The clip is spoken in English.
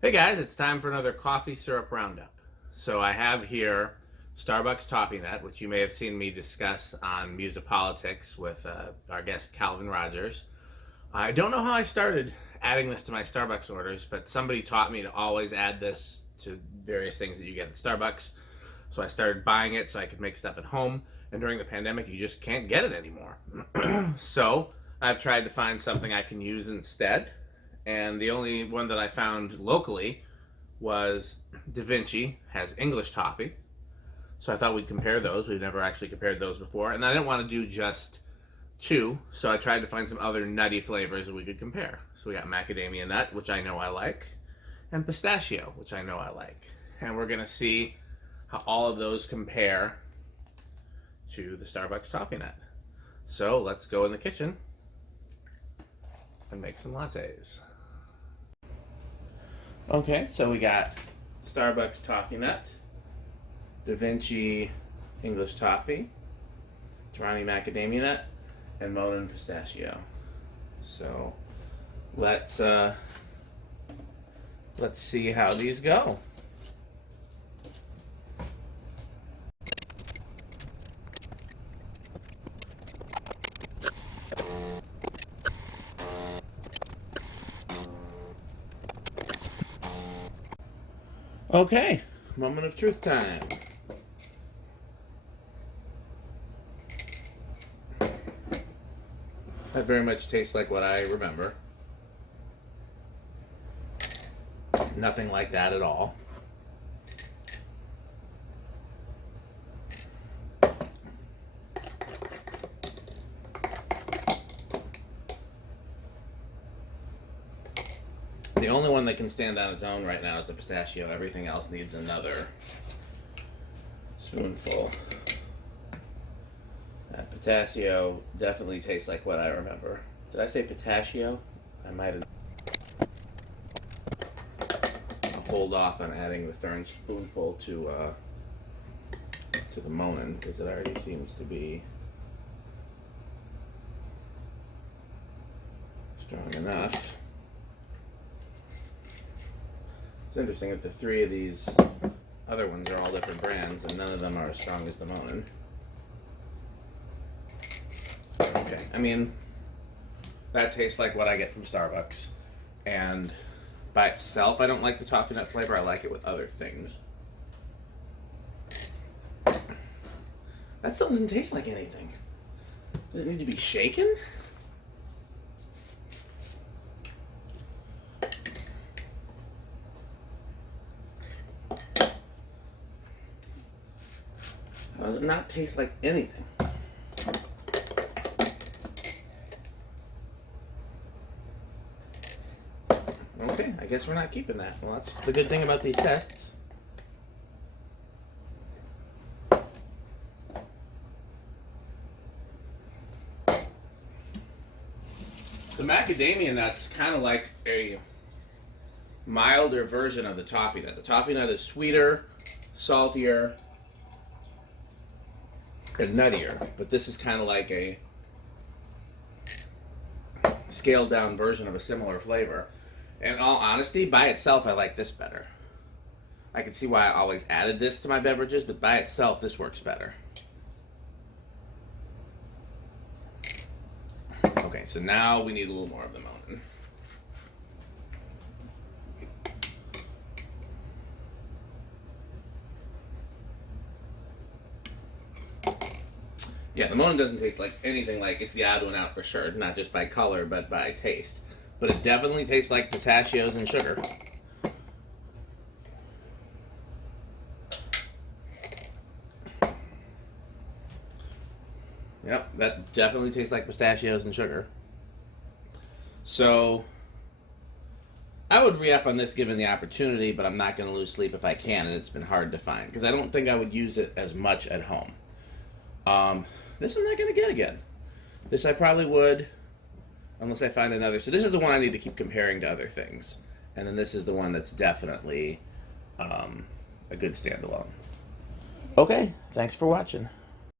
Hey guys, it's time for another coffee syrup roundup. So I have here Starbucks Toffee Nut, which you may have seen me discuss on Musipolitics with our guest Calvin Rogers. I don't know how I started adding this to my Starbucks orders, but somebody taught me to always add this to various things that you get at Starbucks. So I started buying it so I could make stuff at home. And during the pandemic, you just can't get it anymore. So I've tried to find something I can use instead. And the only one that I found locally was DaVinci, has English toffee. So I thought we'd compare those. We've never actually compared those before. And I didn't want to do just two, so I tried to find some other nutty flavors that we could compare. So we got macadamia nut, which I know I like, and pistachio, which I know I like. And we're going to see how all of those compare to the Starbucks Toffee Nut. So let's go in the kitchen and make some lattes. Okay, so we got Starbucks Toffee Nut, DaVinci English Toffee, Torani Macadamia Nut, and Monin Pistachio. So let's see how these go. Okay, moment of truth time. That very much tastes like what I remember. Nothing like that at all. The only one that can stand on its own right now is the pistachio. Everything else needs another spoonful. That pistachio definitely tastes like what I remember. Did I say pistachio? I might have. I'll hold off on adding the third spoonful to the Monin because it already seems to be strong enough. It's interesting that the three of these other ones are all different brands and none of them are as strong as the Monin. Okay, I mean, that tastes like what I get from Starbucks. And by itself, I don't like the toffee nut flavor. I like it with other things. That still doesn't taste like anything. Does it need to be shaken? How does it not taste like anything? Okay, I guess we're not keeping that. Well, that's the good thing about these tests. The macadamia nut's kind of like a milder version of the toffee nut. The toffee nut is sweeter, saltier, and nuttier, but this is kind of like a scaled down version of a similar flavor. In all honesty, by itself, I like this better. I can see why I always added this to my beverages, but by itself, this works better. Okay, so now we need a little more of the Monin. Yeah, the Monin doesn't taste like anything like it's the odd one out for sure, not just by color, but by taste. But it definitely tastes like pistachios and sugar. Yep, that definitely tastes like pistachios and sugar. So, I would re-up on this given the opportunity, but I'm not going to lose sleep if I can, and it's been hard to find, because I don't think I would use it as much at home. This I'm not going to get again. This I probably would, unless I find another. So this is the one I need to keep comparing to other things. And then this is the one that's definitely a good standalone. Okay, thanks for watching.